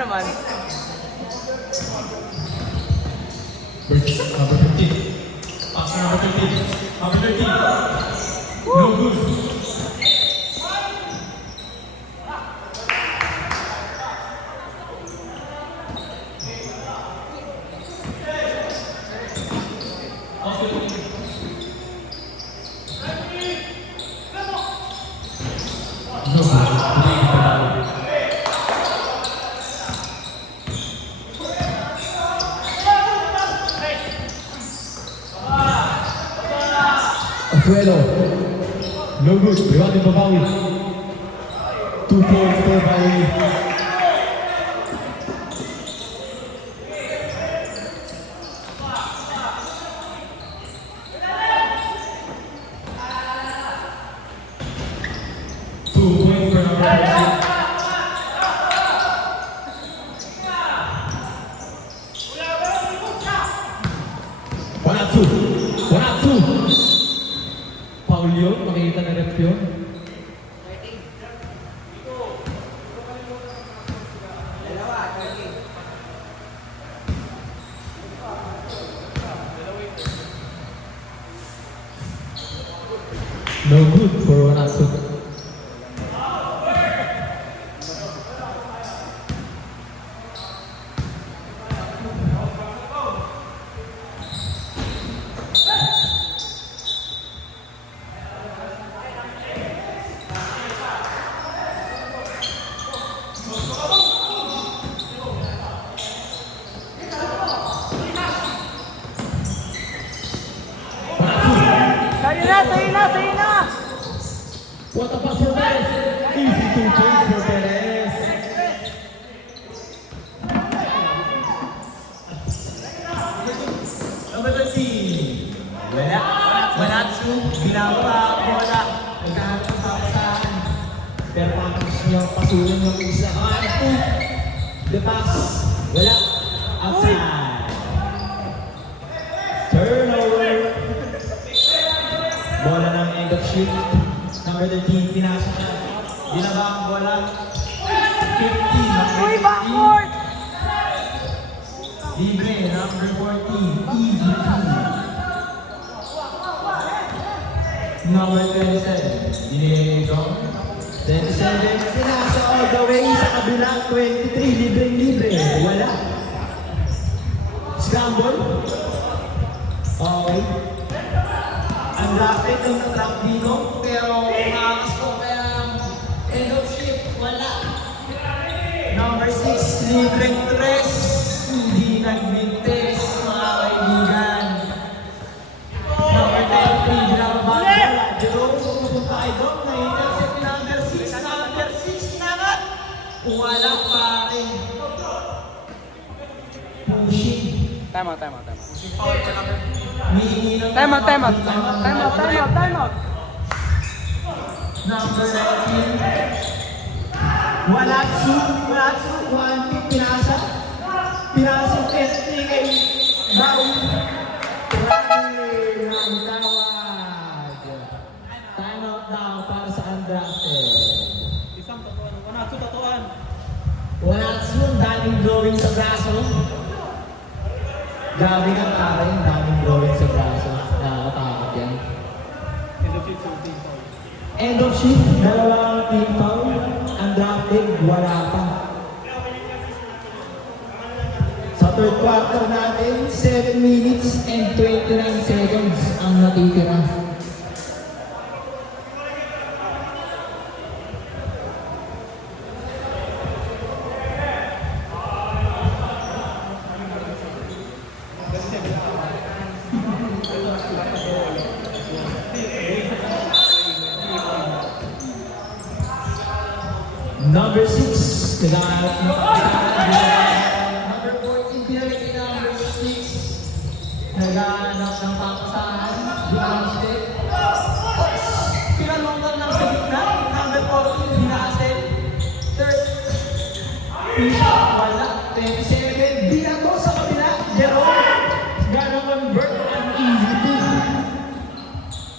naman? Number 15. Pass number 15. Number 13. No good. Azuelo. No good. Rebound for Bawi. 2 points for Bawi. Paul yun, makikita na rep yun. No good for Wanatsu. Sa'yo na! What a pass for Perez. Easy to chase for Perez. Number 13. Wanatsu. Ginawa bola. Nagkahanap ng papasahan. Pero papas niya, pasulan yung isa. The pass. Wala. Outside. Turnover. Bola ng end of shift. Number 13, pinasok na. Ginaba ang bola. 15, number 15. Backward! Libre, number 14. Easy. Number 27. Diego. 27, pinasok all the way sa kabila. 23, libre. Wala. Scramble. Okay. Ang rapid ng trap dito, pero umakas ko kaya end of shift, wala. Number 6, libreng tres, hindi nagmintes, mga kaibigan. Number 10, Pigram Banda, Jerome, pupunta kayo doon, na-intercept ni number 6 nangat. Wala pa rin. Pushing. Time out. Pushing power sa number 15. Time out. Number 19. Wanatsu, 1 pinasa. Pinasa testing kay Bawi. Rally ng tawag. Time out daw para sa undrafted. Isang tatuan. Wanatsu tatuan. Wanatsu, ang daming drawing sa braso. Grabe ka pare, ang daming drawing sa braso. Nakakatakot yan. End of shift, dalawang team foul. Undrafted, wala pa. Sa third quarter natin, 7 minutes and 29 seconds ang natitira. Number 6, nag-aaral na number 14, pinalik ni number 6. Nag-aaral ng papasahan. Binasted. Pinalungkan lang sa gitna. Number 14, binasted. Third. Pisha, wala. 27, binato sa kabila. Jerome. Gana convert ang easy to.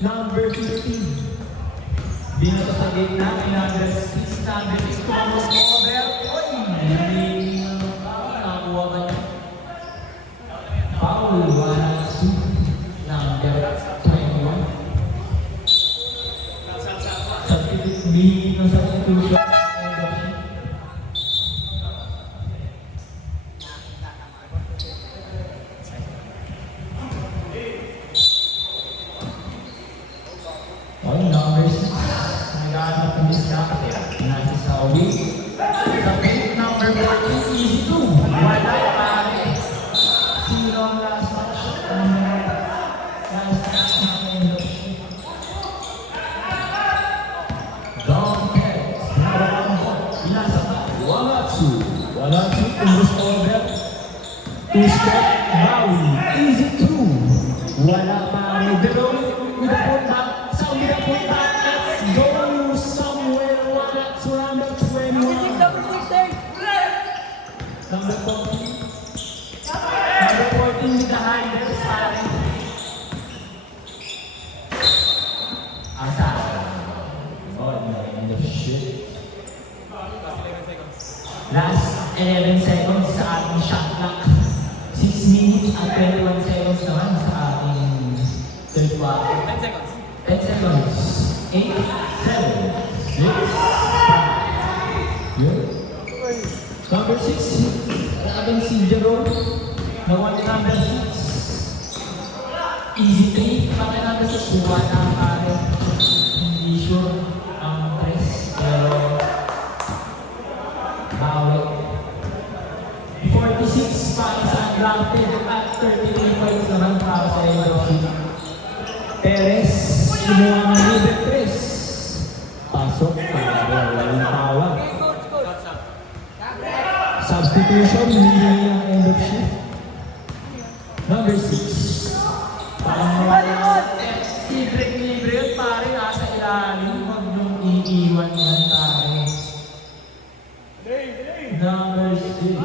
Number 15. Binato sa gitna. Number 6, number 6, Thomas Mobe. Kapit number 14, easy 2. Wala pare. Zero ang last match. Last match na end of shift. Down heads. Nasa ka. 1-2. 1-2 in this order. Two-step, Bowie. Easy 2. Wala pare. Pero with the put back. Sound with the put back. Let's go somewhere. 1-2 number 21. Number 14. Number 14 with the handles, pare. Asa? Oh, no, end of shit. Last 11 seconds sa ating shot clock. 6 minutes at 21 seconds naman sa ating third quarter. 10 seconds. 10 seconds. 8, 7, 6, 5. Yun. Number 6, natin si Jerome. Na 1 number 6. Easy 3. Pati natin sa suwa na pare. Hindi sure ang press. Pero bawi. 46 para sa undrafted at 33 points naman para sa Europe. Perez, kumuha ng libre press. Pasok para walang tawag. Substitution, hindi niya end of shift. Number 6. Parang wala. Libre yun pare, nasa ilalim. Huwag niyong iiwan yan pare. Number 6.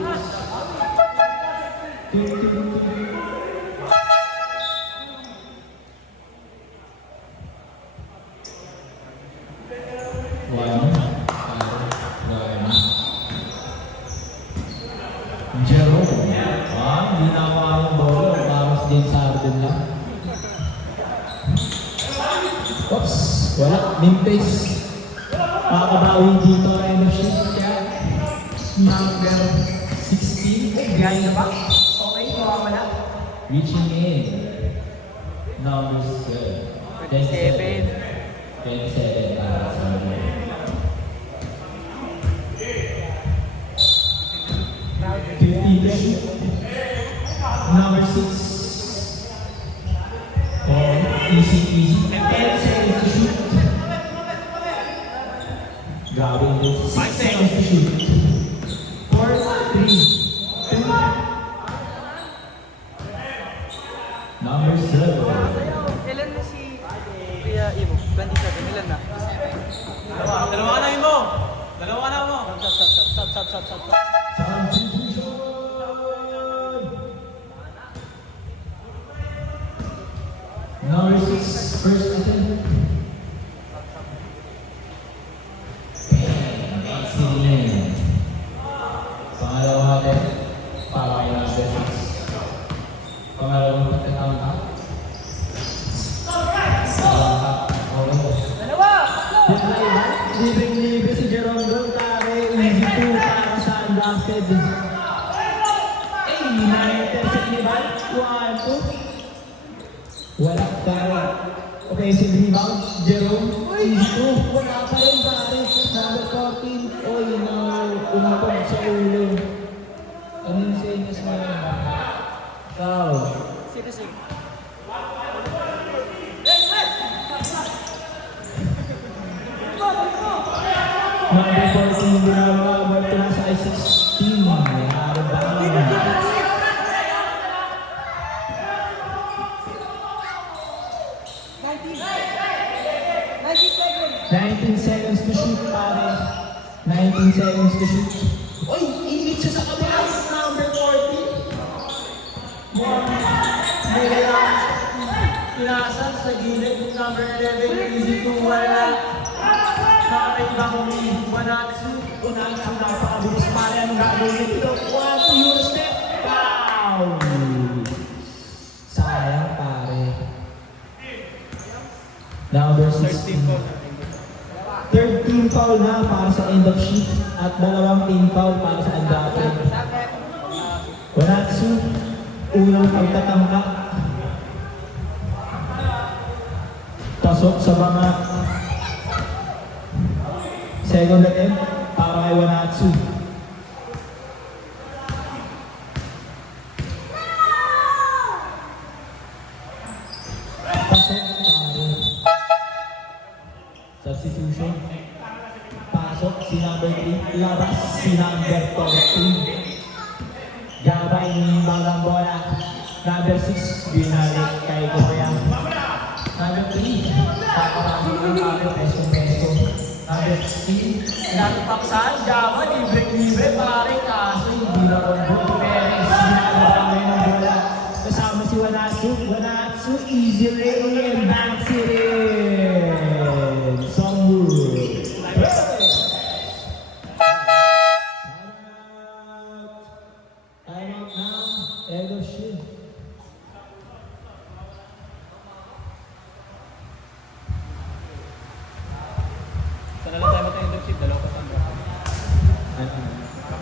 Jerome. Ginawa ang bola. Bawas din sa atin lang. Oops. Wala. Mintes. Makabawi dito end of shift. Number 16. Behind the back. Okay. Mawawala. Reaching in. Number 7. 27 para sa mga. 50. Number 6. And easy. 10 seconds to shoot. Gawin din. 6 seconds to shoot. 4, 3, 2. Number 7. Ilan na si Kuya Imo? 27. Ilan na? Dalawa ka na mo. Dalawa ka na mo. Stop. Substitution. Number 6, first attempt. Excellent. Pangalawa natin, para kay number 6. Pangalawang pagkatama. Dalawa! Libre si Jerome doon, pare. Easy 2 para sa undrafted. United sa Inibal. 1, 2. Wala pare. Offensive rebound. Jerome. Easy 2. Wala pa rin pare. Number 14. Oy, umapag sa ulo. Ano yung senyas mo yun? Foul. Seriously. Number 14, ginawa ito na sa 16. Mayroon ba? 19 seconds to shoot, pare. 19 seconds to shoot. Oy, init siya sa kabila. Number 40. Pinasan sa gilid. Number 11, easy to wala. Nakakaibang lead. Wanatsu. Unatsu, napakabilis, pare. Ang gagawin ito. 1, 2, Eurostep. Foul! Sayang, pare. Number 16. Third team foul na para sa end of shift at dalawang team foul para sa undrafted. Wanatsu, unang pagtatangka. Pasok sa mga second attempt. para kay Wanatsu. Pasok, pare. Substitution. Pasok si number 3. Labas si number 14. Gabay ni Bagang Bola. Number 6. Binalik kay Goya. Number 3. Kakabagin ng number peso-peso. Number 16. Nakipaksan. Gabay. Libre-libre pare. Kaso hindi na Buto Perez. Ginagabay ng bola. Kasama si Wanatsu. Wanatsu. Easy lane and banks it in. Songwood. Time out now. End of shift. Sana lang tayo matay end of shift, dalawa pa sa draft.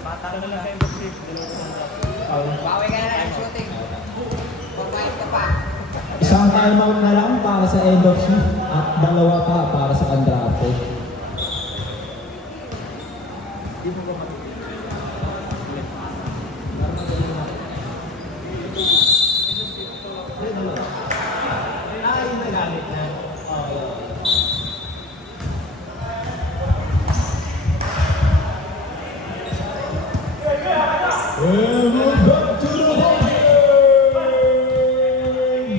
Sana lang sa end of shift, dalawa pa sa draft. Bawi ka na lang shooting. Pagbayad ka pa. Isang timeout na lang para sa end of shift at dalawa pa para sa undrafted. Yung nagamit na. And we're back to the ball game.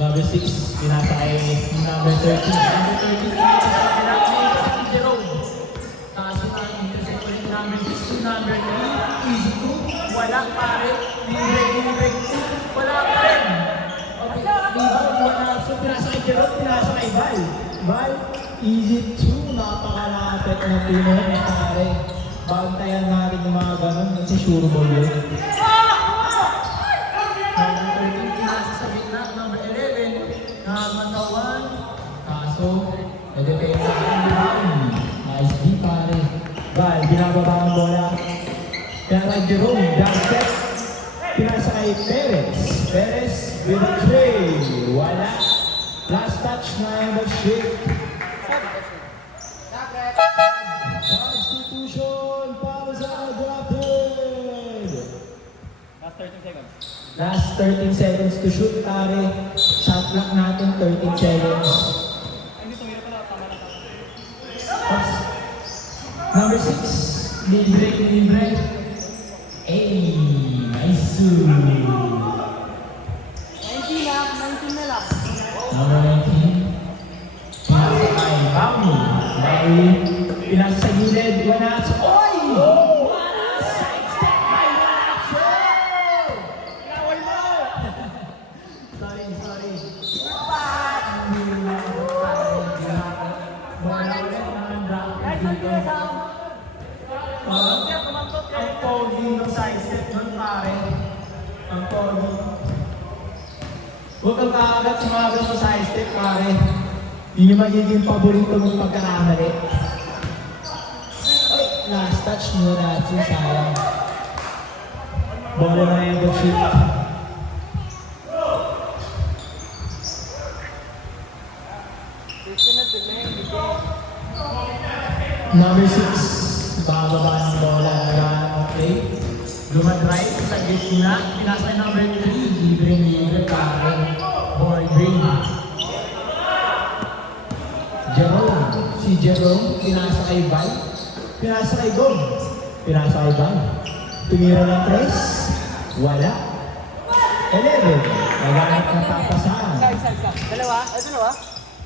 Number 6, pinasa ay number 13. Number 13, pinasa si Jerome. Kaso na ang intercept ulit number 6 to number 3. Easy 2. Wala pare. Libre. Wala pa rin. Okay, wala. So pinasa kay Jerome, pinasa kay Val. Val, easy 2. Napakalapit ng Pinoy na pare. Bantayan natin yung mga ganun kasi sure ball yun. Number 13, pinasa sa gitna. Number 11, namatawan. Kaso, nagdepende sa akin. Nice D pare. Val, binababa ang bola. Kaya kay Jerome, down step. Pinasa kay Perez. Perez with a tray. Wala. Last touch na end of shift. Substitution para sa drafted. Last 13 seconds. Last 13 seconds to shoot, pare. Shot clock natin, 13 seconds. Ay, hindi tumira pala. Tama na. Oops. Number 6, libre. Hey, nice. 19 na lang. Number 19. Pinasa kay Bami. Larry. Pinasa sa gilid. Wanatsu. Oy! Wanatsu! Sidestep by Wanatsu! Laway mo! Sorry. Bola ulit ng draft dito. Ang pogi ng sidestep nun pare. Ang pogi. Huwag kang kakagat sa mga ganun sidestep pare. Hindi magiging paborito mong pagkakamali. Ay, last touch nyo natin, sayang. Bola na end of shift. Number 6, bababa ng bola. Okay. Lumadrive sa gitna. Pinasa number 3, libre pare. Ball green. Si Jerome, pinasa kay Val. Pinasa kay Gom. Pinasa kay Val. Tumira ng 3. Wala. 11. Naganap ng papasahan. Dalawa? Ito dalawa?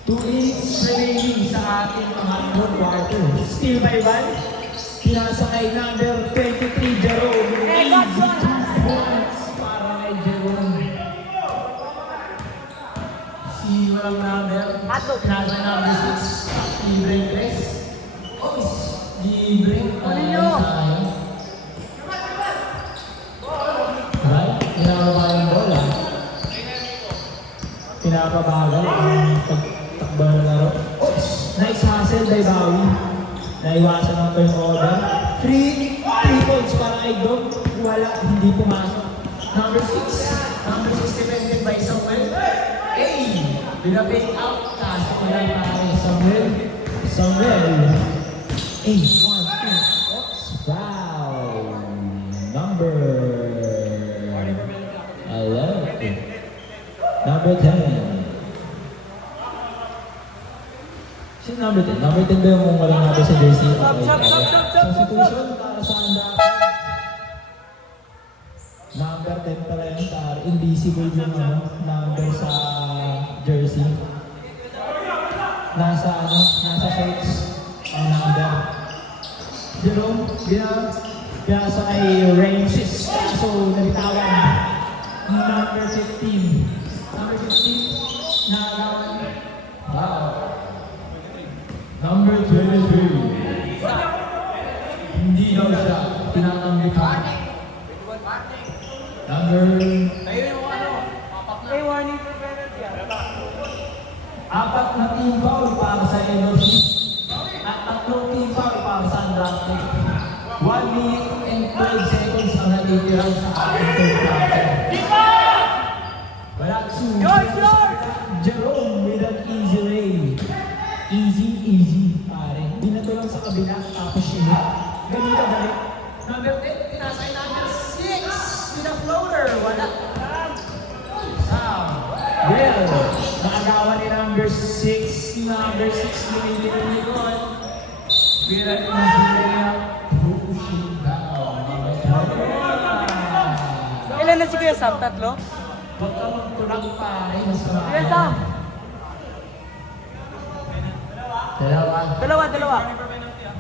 2 minutes remaining sa ating pangatlong quarter. Steal by Val. Pinasa kay number 23, Jerome. Easy 2 points para kay Jerome. Si walang number. Pinasa number 6. Libre press. Oh, libre. Sayang. Right? Pinababa yung bola. Pinapabagal ang takbo ng laro. Oops! Nice hustle by Bawi. Naiwasan ang turnover. 3 points para kay Dog. Wala, hindi pumasok. Number 6. Number 6 defended by Samuel. Hey! Pinapake out. Kaso ko lang pare. Samuel. 8, 1, 2. Oops. Foul. Number 11. Number 10. Sino number 10? Number 10 ba yung walang number sa jersey? Okay. Substitution para sa handa. Number 10 pala yung tar. Invisible yung number sa jersey. Nasa shirts ang number. Jerome, binasa kay Ramses. So, nabitawan. Number 15. Number 15, nagawan. Wow. Number 23. Hindi daw siya tinatanggihan. Number... Ayun yung ano. May warning for penalty Apat na team foul para sa NOC. At tatlong team foul para sa undrafted. 1 minute and 12 seconds ang natitira sa ating third quarter. Balaksu. Jerome with an easy lay. Easy, pare. Binato lang sa kabila, tapos siya. Ganun ka dali. Number 10, pinasay number 6 with a floater. Wala. Well, nakagawa ni number 6. Number 6, lumilipin-likod. With an easy layup. Pushing down. Ilan na si Kuya Sam? Tatlo? Huwag ka magtulak, pare. Mas marami. Kuya Sam? Dalawa.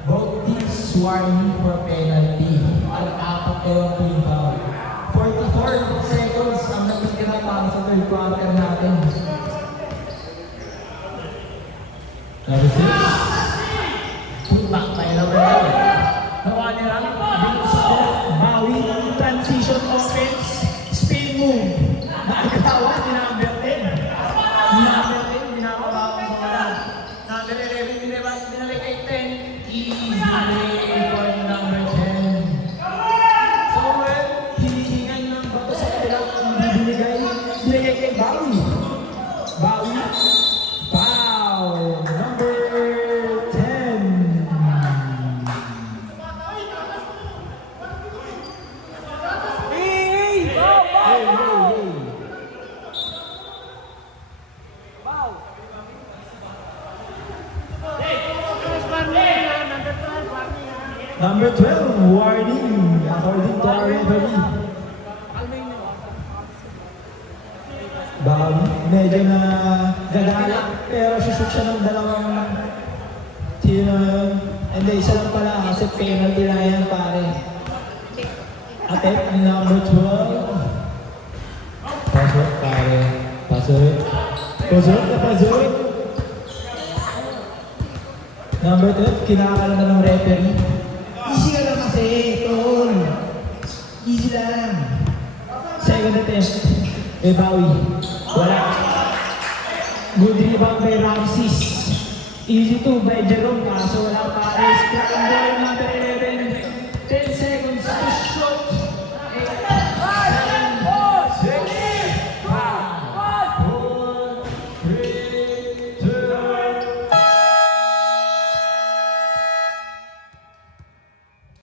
Both teams swarming for penalty. At apat kayong team foul. 44 seconds ang natitira para sa third quarter natin. Number 6. Put back tayo number 9. Nawa nila. Dito sa Bawi. Transition offense. Spin move. Nakagawa ni number 10. Number 10, ginagawa ko sa wala. Number 11, binalik kay 10. Easy for number 10. So, well, hinihingan ng bato sa kanila. Hindi binigay kay Bawi. Bawi. Foul. Number 10. Hey! Wow! Wow! Number 12, warning, according to our referee. Bawi, medyo na gagala, pero sushoot siya ng dalawang sino, hindi, isa lang pala kasi penalty na yan, pare. Attempt ni number 12. Pasok, pare. Pasok. Number 12, kinakalan na ng referee. Easy ka lang kasi, tol. Easy lang. Second attempt. Bawi. Wala. Good rebound by Ramses. Easy to by Jerome, kaso wala pa. Scramble.